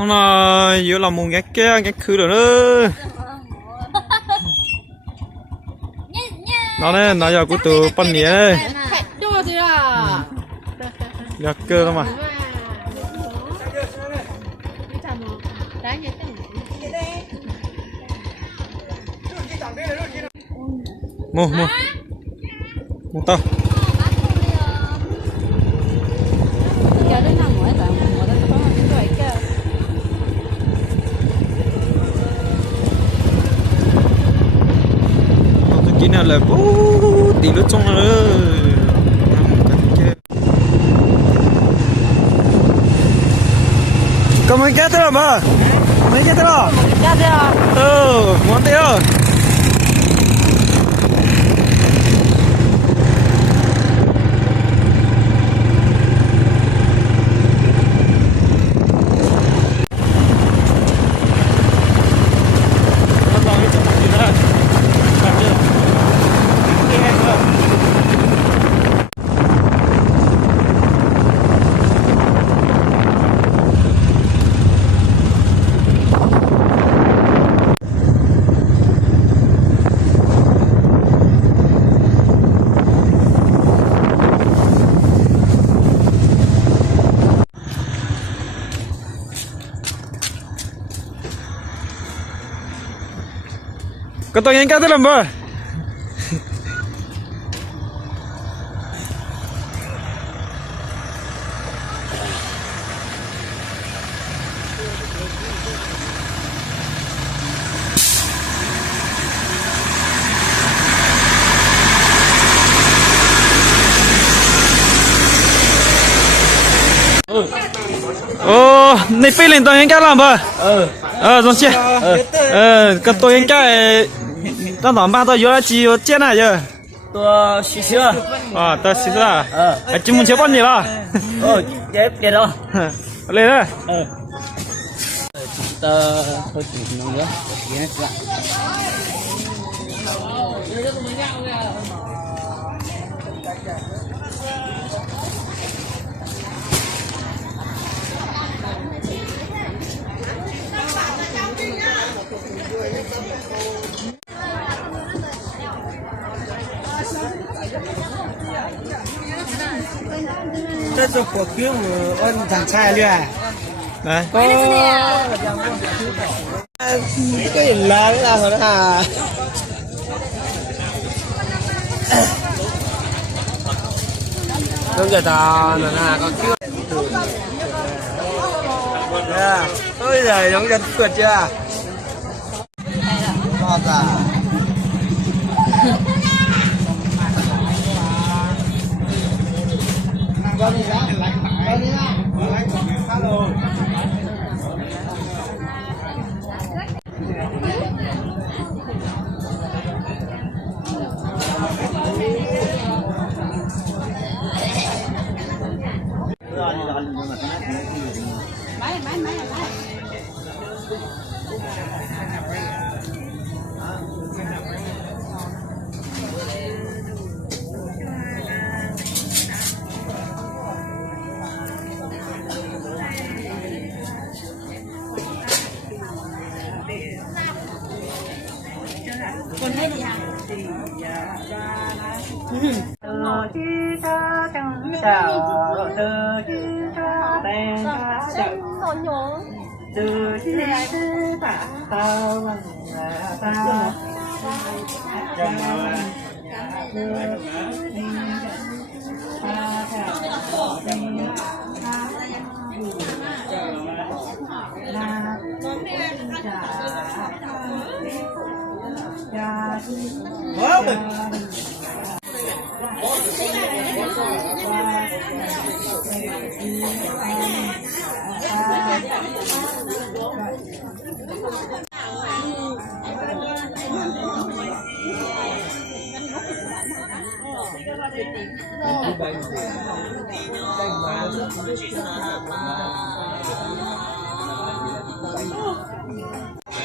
nó là yếu là một cái khứ rồi đó nó này nó giờ của tụi con nhỉ giờ cơ đâu mà mua tao cái nào là tí nước trong nữa có mấy cái thế nào mà mấy cái thế nào món thế à có tôi nhanh cái thế làm bơ này phi lên tôi nhanh cái làm bơ rồi chưa có tôi nhanh cái tao nói ba tao vô là chỉ chết này chứ tôi xí xí tao xí ra chỉ muốn chơi bao nhiêu là để đâu lên đấy tao thôi chỉ弄nữa cái này这是火锅我长菜了，đấy có cái gì lớn là rồi đó đúng rồi đó nè con kêu ôi giời giống chân tuyệt chưa ngon à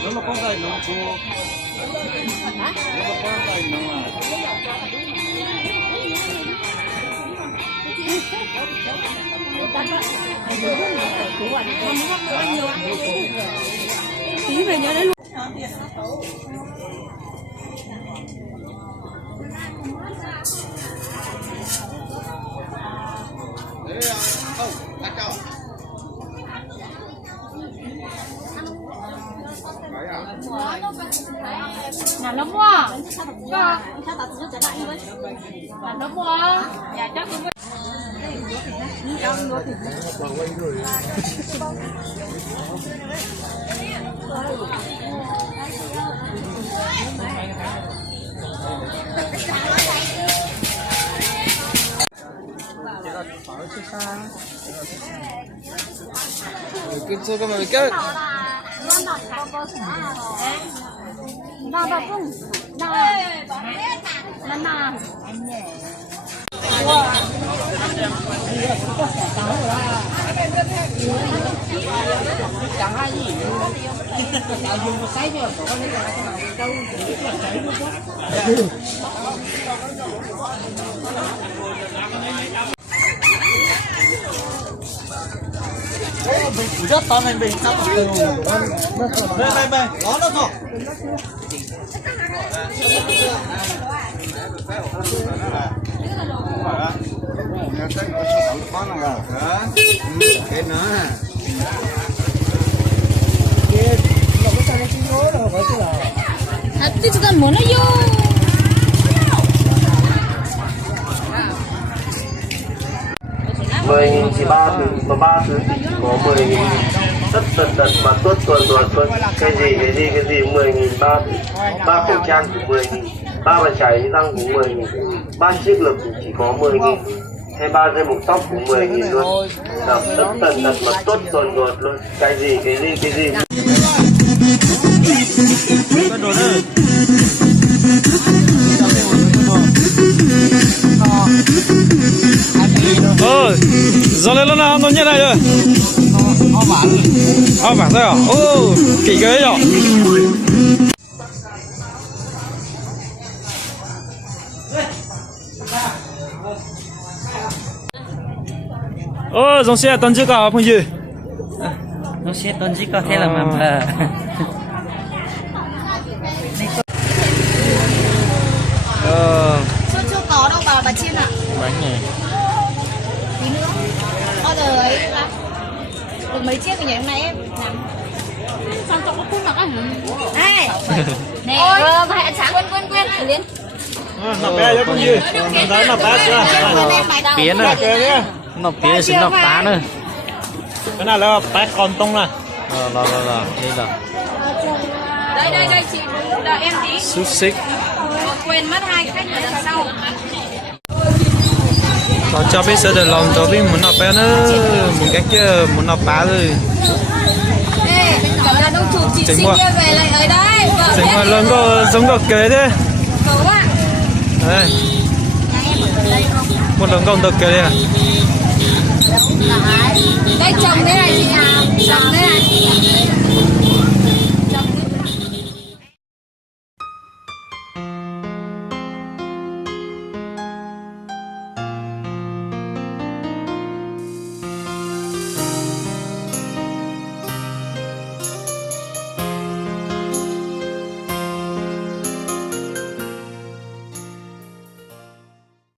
Nếu mà con dày nó cô nếu mà con dày nó tí về nhớ đến luôn. Là lắm quá. Là lắm quá. Dạ chắc cũng cái số cái mà cái rất to này mình sao đây đó thôi cái nữa Tí chỉ cần muốn nó vô. Mười nghìn chỉ ba thứ mà ba thứ thì chỉ có 10.000 tất tần tật mà tuốt tuần cái gì 10.000 ba khẩu trang cũng 10.000 ba bàn chải răng cũng 10.000 ba chiếc lược cũng chỉ có 10.000 hay ba dây buộc tóc cũng 10.000 luôn. Nào, tất tần tật mà tuốt tuần luôn cái gì cái đồ nữa giờ lên nó nào nó như này rồi bản thôi à kỳ ghế rồi dòng xe tấn chứ cả phong gì nó sẽ tuần chỉ có thể là mà Chưa có đâu bà Chiên ạ. bánh này Tí nữa. Bao giờ ấy là được mấy chiếc thì ngày hôm nay em làm. Xong cậu có phun mặc á? Này. Nè, phải ăn sáng quên liền. nạp bé cho phong gì nạp bé chưa biến rồi nó biến xin nó phá nữa cái này là bé còn tông này rồi đây là Đây chị đợi em tí. xúc xích Quên mất hai khách ở đằng sau. cho biết sẽ được lòng cho biết muốn nạp bé nữa muốn cái kia muốn nạp bé rồi Ê, cậu đàn ông chụp chị Chính xin quá. kia về lại ở đây. Vợ chính biết là đi. lớn có giống có kế thế Cậu ạ. đây Nhà em ở đây không? một lần công được kế đây à Đây chồng thế này chị à? Chồng thế này.